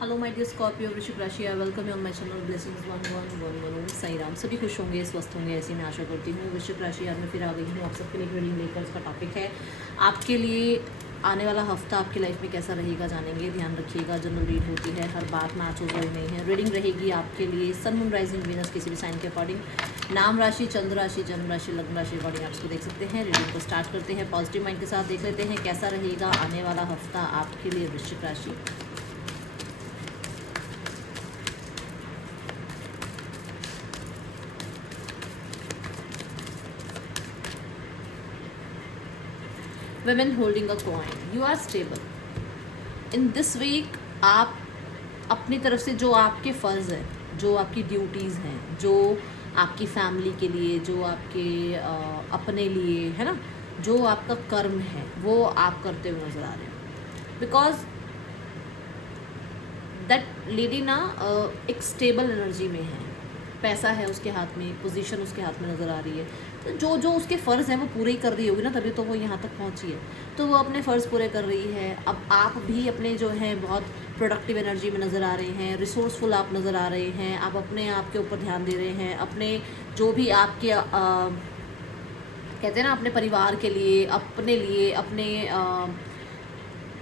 Hello my dear Scorpio वृश्चिक राशि, I welcome you on my channel blessings 1111 Sai Ram. सभी खुश होंगे, स्वस्थ होंगे, ऐसी मैं आशा करती हूँ। वृश्चिक राशि आज मैं फिर आ गई हूँ आप सबके लिए रीडिंग लेकर। इसका टॉपिक है आपके लिए आने वाला हफ्ता आपकी लाइफ में कैसा रहेगा, जानेंगे। ध्यान रखिएगा, जनरल रीड होती है, हर बात मैच हो गई नहीं है। रीडिंग रहेगी आपके लिए सन मून राइजिंग वीनस किसी भी साइन के अकॉर्डिंग, नाम राशि, चंद्र राशि, जन्म राशि, लग्न राशि अकॉर्डिंग आप इसको देख सकते हैं। रीडिंग को स्टार्ट करते हैं पॉजिटिव माइंड के साथ। देख लेते हैं कैसा रहेगा आने वाला हफ्ता आपके लिए वृश्चिक राशि। Women holding a coin, you are stable in this week। आप अपनी तरफ से जो आपके फ़र्ज़ है, जो आपकी ड्यूटीज़ हैं, जो आपकी फैमिली के लिए, जो आपके अपने लिए है ना, जो आपका कर्म है, वो आप करते हुए नज़र आ रहे हो। बिकॉज दैट लेडी ना एक स्टेबल एनर्जी में है, पैसा है उसके हाथ में, पोजीशन उसके हाथ में नज़र आ रही है। तो जो जो उसके फ़र्ज़ हैं वो पूरे ही कर रही होगी ना, तभी तो वो यहाँ तक पहुँची है। तो वो अपने फ़र्ज़ पूरे कर रही है। अब आप भी अपने जो हैं बहुत प्रोडक्टिव एनर्जी में नज़र आ रहे हैं, रिसोर्सफुल आप नज़र आ रहे हैं। आप अपने आप के ऊपर ध्यान दे रहे हैं, अपने जो भी आपके कहते हैं ना, अपने परिवार के लिए, अपने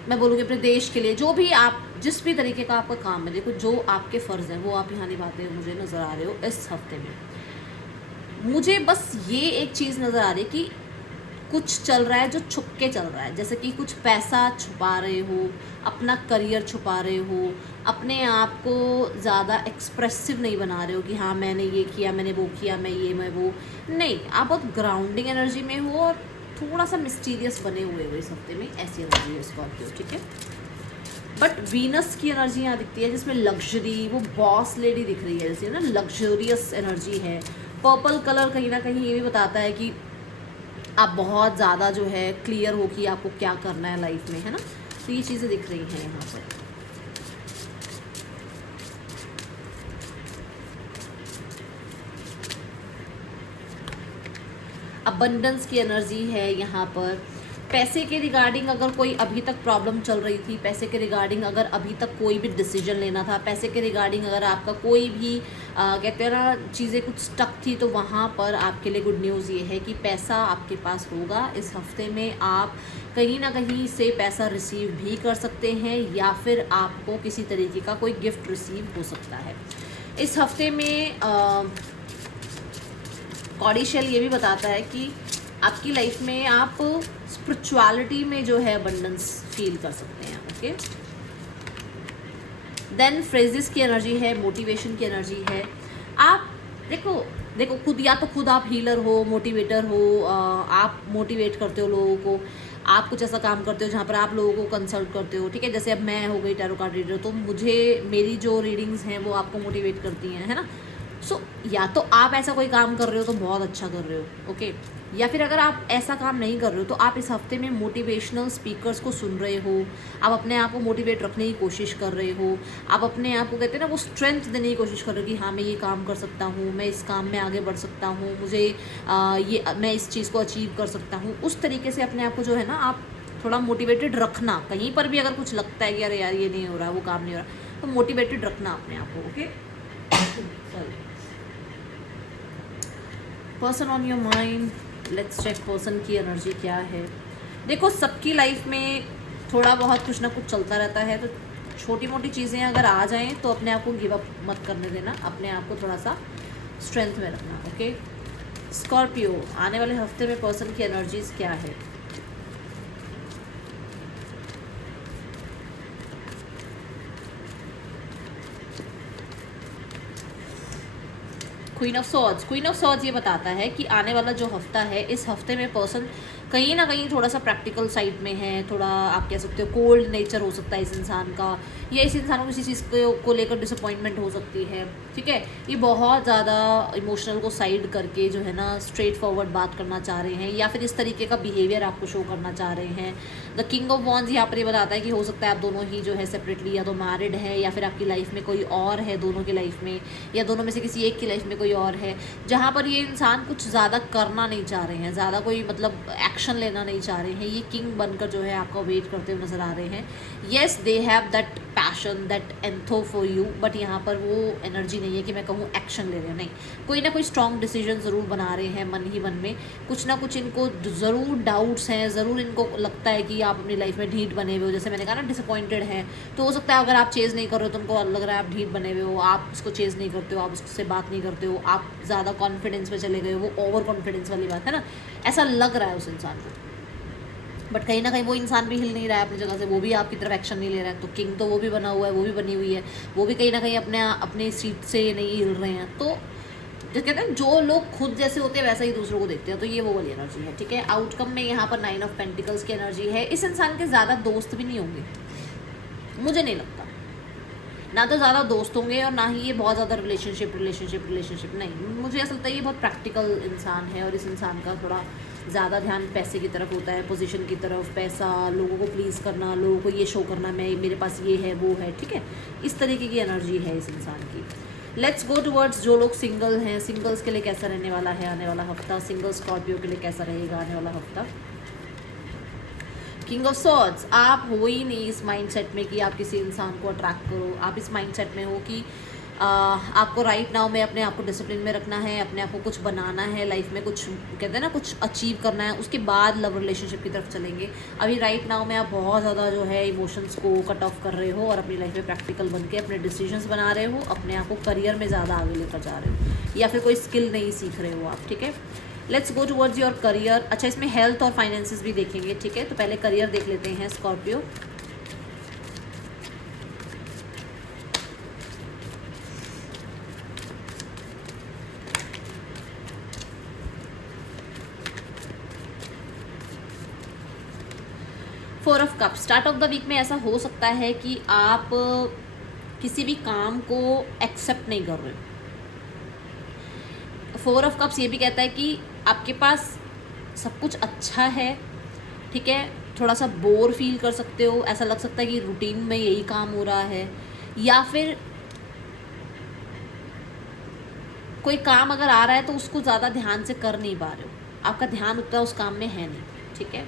मैं बोलूँगी अपने देश के लिए, जो भी आप जिस भी तरीके का आपका काम है, देखो जो आपके फ़र्ज़ हैं वो आप यहाँ निभाते हुए मुझे नज़र आ रहे हो इस हफ्ते में। मुझे बस ये एक चीज़ नज़र आ रही है कि कुछ चल रहा है जो छुप के चल रहा है, जैसे कि कुछ पैसा छुपा रहे हो, अपना करियर छुपा रहे हो, अपने आप को ज़्यादा एक्सप्रेसिव नहीं बना रहे हो कि हाँ मैंने ये किया, मैंने वो किया, मैं वो नहीं। आप बहुत ग्राउंडिंग एनर्जी में हो और थोड़ा सा मिस्टीरियस बने हुए हो इस हफ्ते में, ऐसी एनर्जी है स्कॉर्पियो, ठीक है। बट वीनस की एनर्जी यहाँ दिखती है जिसमें लग्जरी, वो बॉस लेडी दिख रही है, जैसे ना लग्जरियस एनर्जी है। पर्पल कलर कहीं ना कहीं ये भी बताता है कि आप बहुत ज़्यादा जो है क्लियर हो कि आपको क्या करना है लाइफ में, है ना। तो ये चीज़ें दिख रही हैं यहाँ पर। अबंडेंस की एनर्जी है यहाँ पर। पैसे के रिगार्डिंग अगर कोई अभी तक प्रॉब्लम चल रही थी, पैसे के रिगार्डिंग अगर अभी तक कोई भी डिसीजन लेना था, पैसे के रिगार्डिंग अगर आपका कोई भी कहते हैं ना चीज़ें कुछ स्टक थी, तो वहाँ पर आपके लिए गुड न्यूज़ ये है कि पैसा आपके पास होगा इस हफ्ते में। आप कहीं ना कहीं से पैसा रिसीव भी कर सकते हैं, या फिर आपको किसी तरीके का कोई गिफ्ट रिसीव हो सकता है इस हफ्ते में। कॉडिशल ये भी बताता है कि आपकी लाइफ में आप स्पिरिचुअलिटी में जो है अबंडेंस फील कर सकते हैं, ओके। देन फ्रेजेस की एनर्जी है, मोटिवेशन की एनर्जी है। आप देखो खुद, या तो खुद आप हीलर हो, मोटिवेटर हो, आप मोटिवेट करते हो लोगों को, आप कुछ ऐसा काम करते हो जहाँ पर आप लोगों को कंसल्ट करते हो, ठीक है। जैसे अब मैं हो गई टैरो कार्ड रीडर, तो मुझे मेरी जो रीडिंग्स हैं वो आपको मोटिवेट करती हैं, है ना। सो या तो आप ऐसा कोई काम कर रहे हो तो बहुत अच्छा कर रहे हो, ओके। या फिर अगर आप ऐसा काम नहीं कर रहे हो तो आप इस हफ्ते में मोटिवेशनल स्पीकर्स को सुन रहे हो, आप अपने आप को मोटिवेट रखने की कोशिश कर रहे हो, आप अपने आप को कहते हैं ना वो स्ट्रेंथ देने की कोशिश कर रहे हो कि हाँ मैं ये काम कर सकता हूँ, मैं इस काम में आगे बढ़ सकता हूँ, मुझे मैं इस चीज़ को अचीव कर सकता हूँ। उस तरीके से अपने आप को जो है ना आप थोड़ा मोटिवेटेड रखना। कहीं पर भी अगर कुछ लगता है कि अरे यार ये नहीं हो रहा, वो काम नहीं हो रहा, तो मोटिवेटेड रखना अपने आप को, okay. Sorry. Person on your mind, let's check person की एनर्जी क्या है। देखो सबकी लाइफ में थोड़ा बहुत कुछ ना कुछ चलता रहता है, तो छोटी मोटी चीज़ें अगर आ जाएं तो अपने आप को गिव अप मत करने देना, अपने आप को थोड़ा सा स्ट्रेंथ में रखना, ओके। स्कॉर्पियो आने वाले हफ्ते में पर्सन की एनर्जीज क्या है। क्वीन ऑफ सॉर्ड्स ये बताता है कि आने वाला जो हफ्ता है, इस हफ्ते में पर्सन कहीं ना कहीं थोड़ा सा प्रैक्टिकल साइड में है, थोड़ा आप कह सकते हो कोल्ड नेचर हो सकता है इस इंसान का, या इस इंसान को किसी चीज़ को लेकर डिसअपॉइंटमेंट हो सकती है, ठीक है। ये बहुत ज़्यादा इमोशनल को साइड करके जो है ना स्ट्रेट फॉरवर्ड बात करना चाह रहे हैं, या फिर इस तरीके का बिहेवियर आपको शो करना चाह रहे हैं। द किंग ऑफ वॉन्स यहाँ पर ये बताता है कि हो सकता है आप दोनों ही जो है सेपरेटली या तो मैरिड है, या फिर आपकी लाइफ में कोई और है दोनों की लाइफ में, या दोनों में से किसी एक की लाइफ में कोई और है, जहाँ पर ये इंसान कुछ ज़्यादा करना नहीं चाह रहे हैं, ज़्यादा कोई मतलब एक्शन लेना नहीं चाह रहे हैं। ये किंग बनकर जो है आपका वेट करते हुए नज़र आ रहे हैं। Yes they have that passion, that एंथो for you, but यहाँ पर वो एनर्जी नहीं है कि मैं कहूँ एक्शन ले रहे हैं, नहीं, कोई ना कोई स्ट्रॉन्ग डिसीजन ज़रूर बना रहे हैं मन ही मन में, कुछ ना कुछ इनको ज़रूर डाउट्स हैं, ज़रूर इनको लगता है कि आप अपनी लाइफ में ढीठ बने हुए हो, जैसे मैंने कहा ना डिसअपॉइंटेड हैं, तो हो सकता है अगर आप चेज़ नहीं कर रहे हो तो उनको लग रहा है आप ढीठ बने हुए हो, आप उसको चेज़ नहीं करते हो, आप उससे बात नहीं करते हो, आप ज़्यादा कॉन्फिडेंस में चले गए हो, वो ओवर कॉन्फिडेंस वाली बात है ना, ऐसा लग रहा है उस इंसान को, बट कहीं ना कहीं वो इंसान भी हिल नहीं रहा है अपनी जगह से, वो भी आपकी तरफ एक्शन नहीं ले रहा है, तो किंग तो वो भी बना हुआ है, वो भी बनी हुई है, वो भी कहीं ना कहीं अपने सीट से नहीं हिल रहे हैं, तो जो कहते हैं जो लोग खुद जैसे होते हैं वैसा ही दूसरों को देखते हैं, तो ये वो वाली एनर्जी है, ठीक है। आउटकम में यहाँ पर 9 ऑफ पेंटिकल्स की एनर्जी है, इस इंसान के ज़्यादा दोस्त भी नहीं होंगे, मुझे नहीं लगता, ना तो ज़्यादा दोस्त होंगे और ना ही ये बहुत ज़्यादा रिलेशनशिप नहीं, मुझे ऐसा लगता है ये बहुत प्रैक्टिकल इंसान है, और इस इंसान का थोड़ा ज़्यादा ध्यान पैसे की तरफ होता है, पोजीशन की तरफ, पैसा, लोगों को प्लीज़ करना, लोगों को ये शो करना मैं मेरे पास ये है वो है, ठीक है, इस तरीके की एनर्जी है इस इंसान की। लेट्स गो टुवर्ड्स जो लोग सिंगल हैं, सिंगल्स के लिए कैसा रहने वाला है आने वाला हफ्ता, सिंगल स्कॉर्पियो के लिए कैसा रहेगा आने वाला हफ्ता। किंग ऑफ सॉर्ड्स, आप हो ही नहीं इस माइंडसेट में कि आप किसी इंसान को अट्रैक्ट करो, आप इस माइंडसेट में हो कि आपको राइट नाउ में अपने आप को डिसिप्लिन में रखना है, अपने आप को कुछ बनाना है लाइफ में, कुछ कहते हैं ना कुछ अचीव करना है, उसके बाद लव रिलेशनशिप की तरफ चलेंगे। अभी राइट नाउ में आप बहुत ज़्यादा जो है इमोशंस को कट ऑफ कर रहे हो और अपनी लाइफ में प्रैक्टिकल बन के अपने डिसीजंस बना रहे हो, अपने आप को करियर में ज़्यादा आगे लेकर जा रहे हो, या फिर कोई स्किल नहीं सीख रहे हो आप, ठीक है। Let's go towards your career. अच्छा, इसमें हेल्थ और फाइनेंसेस भी देखेंगे, ठीक है, तो पहले करियर देख लेते हैं Scorpio. Four of cup, start of the week में ऐसा हो सकता है कि आप किसी भी काम को एक्सेप्ट नहीं कर रहे हो। फोर ऑफ कप्स ये भी कहता है कि आपके पास सब कुछ अच्छा है, ठीक है, थोड़ा सा बोर फील कर सकते हो, ऐसा लग सकता है कि रूटीन में यही काम हो रहा है, या फिर कोई काम अगर आ रहा है तो उसको ज़्यादा ध्यान से कर नहीं पा रहे हो, आपका ध्यान उतना उस काम में है नहीं, ठीक है,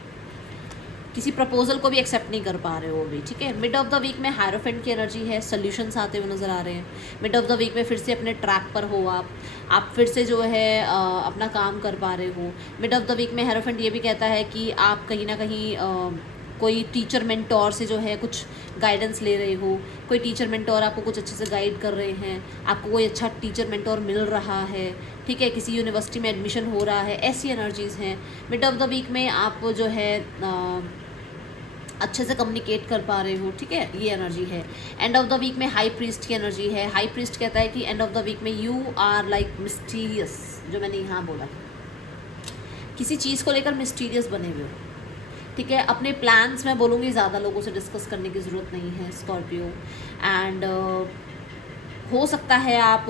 किसी प्रपोजल को भी एक्सेप्ट नहीं कर पा रहे हो अभी, ठीक है। मिड ऑफ द वीक में हायरोफेंट की एनर्जी है, सॉल्यूशंस आते हुए नज़र आ रहे हैं, मिड ऑफ द वीक में फिर से अपने ट्रैक पर हो आप फिर से जो है अपना काम कर पा रहे हो। मिड ऑफ द वीक में हायरोफेंट ये भी कहता है कि आप कहीं ना कहीं कोई टीचर मेंटोर से जो है कुछ गाइडेंस ले रहे हो, कोई टीचर मेंटोर आपको कुछ अच्छे से गाइड कर रहे हैं, आपको कोई अच्छा टीचर मेंटोर मिल रहा है, ठीक है, किसी यूनिवर्सिटी में एडमिशन हो रहा है, ऐसी एनर्जीज़ हैं। मिड ऑफ द वीक में आप जो है अच्छे से कम्युनिकेट कर पा रहे हो, ठीक है, ये एनर्जी है। एंड ऑफ द वीक में हाई प्रीस्ट की एनर्जी है। हाई प्रीस्ट कहता है कि एंड ऑफ द वीक में यू आर लाइक मिस्टीरियस, जो मैंने यहाँ बोला, किसी चीज़ को लेकर मिस्टीरियस बने हुए हो, ठीक है। अपने प्लान्स मैं बोलूँगी ज़्यादा लोगों से डिस्कस करने की ज़रूरत नहीं है स्कॉर्पियो। एंड हो सकता है आप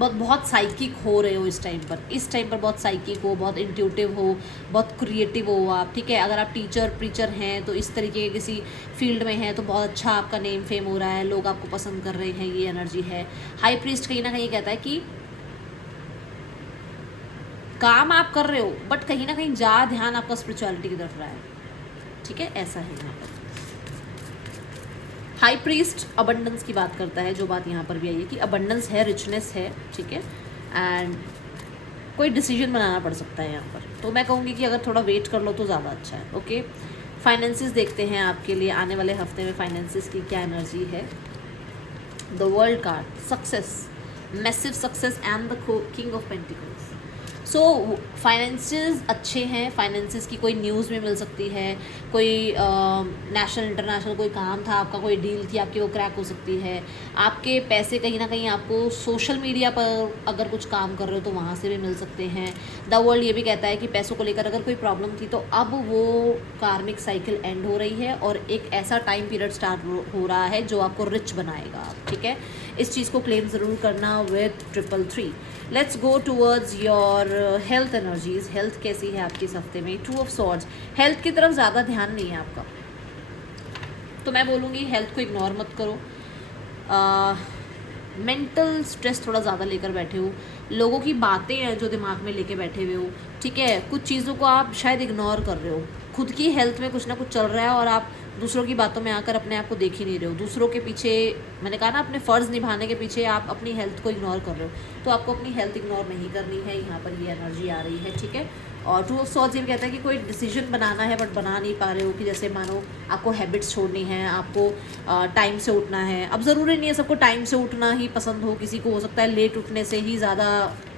बहुत साइकिक हो रहे हो इस टाइम पर बहुत साइकिक हो, बहुत इंट्यूटिव हो, बहुत क्रिएटिव हो आप, ठीक है। अगर आप टीचर प्रीचर हैं तो इस तरीके के किसी फील्ड में हैं तो बहुत अच्छा आपका नेम फेम हो रहा है, लोग आपको पसंद कर रहे हैं, ये एनर्जी है। हाई प्रीस्ट कहीं ना कहीं कहता है कि काम आप कर रहे हो बट कहीं ना कहीं ज़्यादा ध्यान आपका स्पिरिचुअलिटी की तरफ रहा है, ठीक है, ऐसा है यहाँ पर। हाई प्रीस्ट अबंडेंस की बात करता है, जो बात यहाँ पर भी आई है कि अबंडेंस है, रिचनेस है, ठीक है, एंड कोई डिसीजन बनाना पड़ सकता है यहाँ पर, तो मैं कहूँगी कि अगर थोड़ा वेट कर लो तो ज़्यादा अच्छा है, ओके। फाइनेंसिस देखते हैं आपके लिए आने वाले हफ्ते में फाइनेंसिस की क्या एनर्जी है। The world card, success, massive success and the king of pentacles. So finances अच्छे हैं, फाइनेंसेस की कोई न्यूज़ में मिल सकती है, कोई नेशनल इंटरनेशनल कोई काम था आपका, कोई डील थी आपकी, वो क्रैक हो सकती है। आपके पैसे कहीं ना कहीं आपको सोशल मीडिया पर अगर कुछ काम कर रहे हो तो वहाँ से भी मिल सकते हैं। द वर्ल्ड ये भी कहता है कि पैसों को लेकर अगर कोई प्रॉब्लम थी तो अब वो कार्मिक साइकिल एंड हो रही है और एक ऐसा टाइम पीरियड स्टार्ट हो रहा है जो आपको रिच बनाएगा, ठीक है। इस चीज़ को क्लेम ज़रूर करना with 333। Let's go towards your health energies. Health कैसी है आपकी इस हफ्ते में? 2 ऑफ सॉर्ड्स, हेल्थ की तरफ ज़्यादा ध्यान नहीं है आपका, तो मैं बोलूँगी हेल्थ को इग्नोर मत करो। मेंटल स्ट्रेस थोड़ा ज़्यादा लेकर बैठे हो, लोगों की बातें हैं जो दिमाग में लेके बैठे हुए हो, ठीक है, कुछ चीज़ों को आप शायद इग्नोर कर रहे हो, खुद की हेल्थ में कुछ ना कुछ चल रहा है और आप दूसरों की बातों में आकर अपने आप को देख ही नहीं रहे हो, दूसरों के पीछे, मैंने कहा ना, अपने फ़र्ज़ निभाने के पीछे आप अपनी हेल्थ को इग्नोर कर रहे हो। तो आपको अपनी हेल्थ इग्नोर नहीं करनी है, यहाँ पर ये एनर्जी आ रही है, ठीक है। और टू ऑफ सॉर्ड्स ये कहता है कि कोई डिसीजन बनाना है बट बना नहीं पा रहे हो, कि जैसे मानो आपको हैबिट्स छोड़नी है, आपको टाइम से उठना है। अब ज़रूरी नहीं है सबको टाइम से उठना ही पसंद हो, किसी को हो सकता है लेट उठने से ही ज़्यादा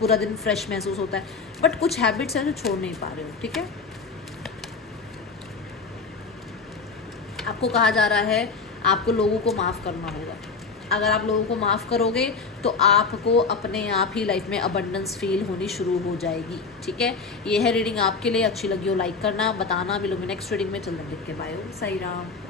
पूरा दिन फ्रेश महसूस होता है, बट कुछ हैबिट्स हैं जो छोड़ नहीं पा रहे हो, ठीक है। आपको कहा जा रहा है आपको लोगों को माफ़ करना होगा। अगर आप लोगों को माफ़ करोगे तो आपको अपने आप ही लाइफ में अबंडेंस फील होनी शुरू हो जाएगी, ठीक है। ये है रीडिंग आपके लिए, अच्छी लगी हो लाइक करना, बताना, मिलूंगी नेक्स्ट रीडिंग में। चलते देख के बाय, साई राम।